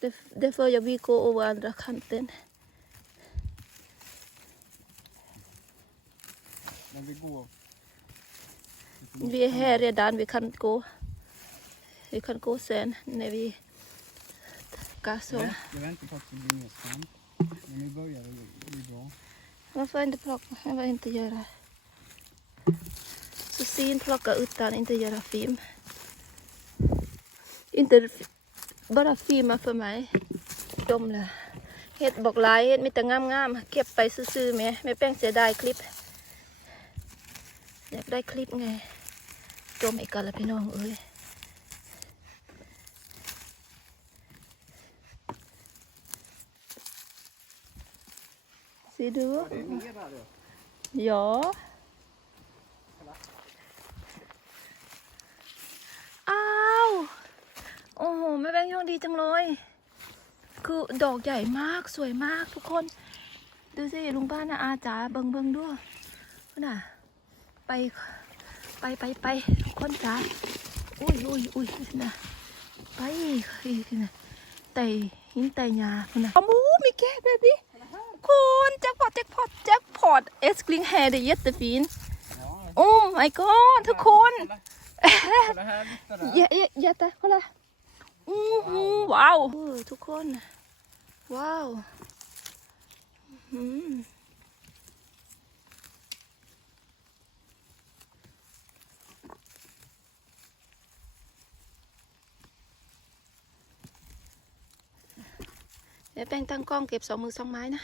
Därf- Därför jag vill gå över andra kanten. Men vi går. Vi är här redan, vi kan gå. Vi kan gå sen när vi ska så. Jag väntar på att det blir mer svamp. Men nu börjar det bli bra. Inte plocka? Jag vill inte göra. Susin plocka utan inte göra film. Inte f- bara filma för mig. De ล่ะเฮ็ดบอกลายเฮ็ดมีแต่งามๆเก็บไปซื่อๆแหม่ไม่แป้งเสียดายคลิปอยากได้คลิปไงจมอีกกันละพี่น้องเอ้ยสิดู Det är mer här då. Ja. อ้าว โอ้โหแม่แบงค์โชคดีจังเลย คือดอกใหญ่มากสวยมากทุกคน ดูสิลุงป้านะอาจ๋าเบิงเบิงด้วยน่ะ ไปไปไปไปทุกคนจ๋าอุ้ยอุ้ยอุ้ยน่ะไปเฮ้ยน่ะไต่หินไต่หญ้าพุ่นน่ะอมูมีแก้เบบี้คุณแจ็คพอตแจ็คพอตแจ็คพอตเอสกลิงแฮร์เดเยตเตฟิน Ja, โอ้ my god ทุกคน kolla. Kolla här, titta där. เย อู้หูว้าวทุกคน ว้าวเดี๋ยวแป้งตั้งกล้องเก็บสองมือสองไม้นะ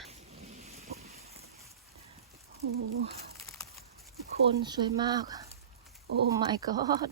โอ้โหคนสวยมาก โอ้ my god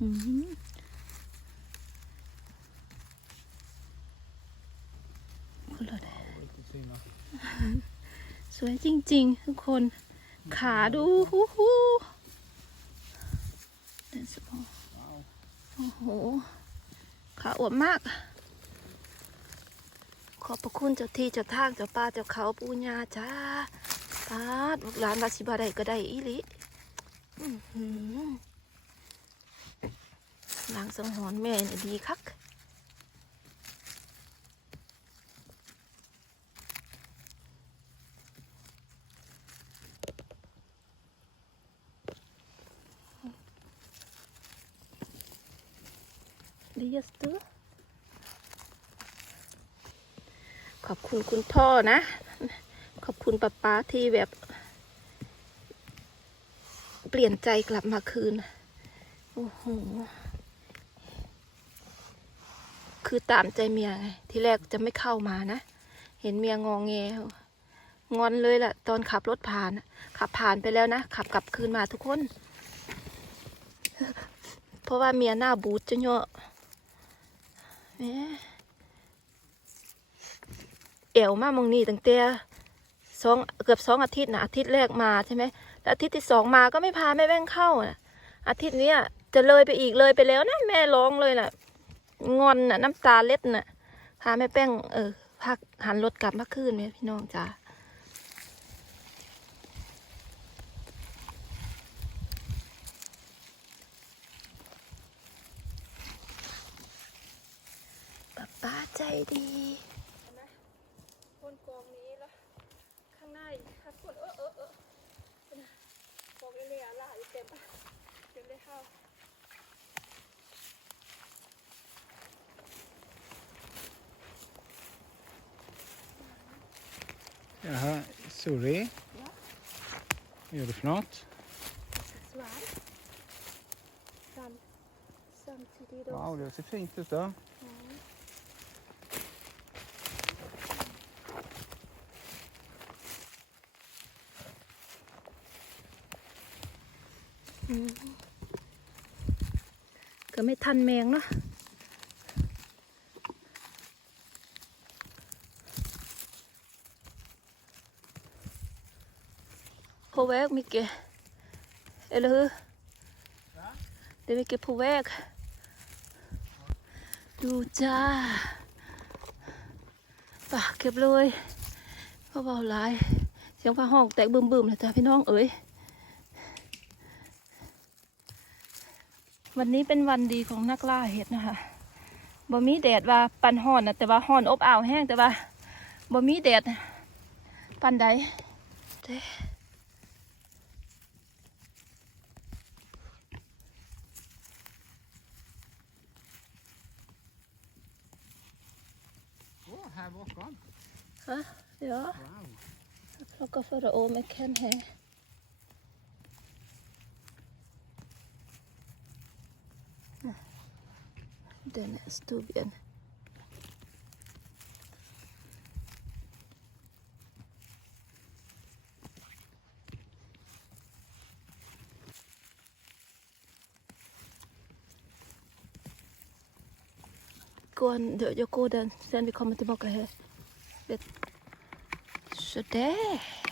Mhm. Kolla det. Lite syna. สวยจริง ๆ ทุกคน ขาดูหูหูเดินสปอ Wow. โอ้โห ขาอวบมาก ขอบพระคุณเจ้าที่เจ้าทางเจ้าป่าเจ้าเขาปูญาจ้าปาดลูกหลานวาสิบาได้ก็ได้อีลิหลางสังหรณ์แม่นี่ดีคักดีสตัว ขอบคุณคุณพ่อนะ ขอบคุณป้าป้าที่แบบ เปลี่ยนใจกลับมาคืน โอ้โห คือตามใจเมียไง ที่แรกจะไม่เข้ามานะ เห็นเมียงองแงงอนเลยล่ะ ตอนขับรถผ่าน ขับผ่านไปแล้วนะ ขับกลับคืนมาทุกคน เพราะว่าเมียหน้าบูดจะเยอะแหม่ เอวมากมองนี่ตั้งแต่สองเกือบสองอาทิตย์นะอาทิตย์แรกมาใช่ไหมแล้วอาทิตย์ที่สองมาก็ไม่พาแม่แว่งเข้านะอาทิตย์เนี้ยจะเลยไปอีกเลยไปแล้วนะแม่ร้องเลยนะ่ะ งอนนะ่ะ น้ำตาเล็ดนะ่ะพาแม่แป้งเออพักหันรถกลับมาคืนไหมพี่น้องจ้าป้าใจดีางหน้าอีกครับคนเออเออเออเห็นไหมกองนี้เลยอ่ะล่าอยู่เต็มอ่ะเต็มได้เข้า Jaha, sorry. Ja. Vad gör du för något? Svär. Sam, samtidigt då. Wow, det ser fint ut då. ก็ไม่ทันแมงเนาะ på väg Micke. Eller hur? Det är mycket på väg. Du จ้าปะเก็บเลยเพราะเบาหลายเสียงฟ้าห้องแตกบึมๆเลยจ้าพี่น้องเอ๋ย วันนี้เป็นวันดีของนักล่าเห็ดนะคะบ่มีแดดว่าปันห่อนนะแต่ว่าห่อนอบอ้าวแห้งแต่ว่าบ่มีแดดปันใดเด้ Åh, här bakom. ฮะเดี๋ยว Wow. plocka förra år med Ken här Den är stubben. Gå jag går den sen vi kommer tillbaka här. Sådär.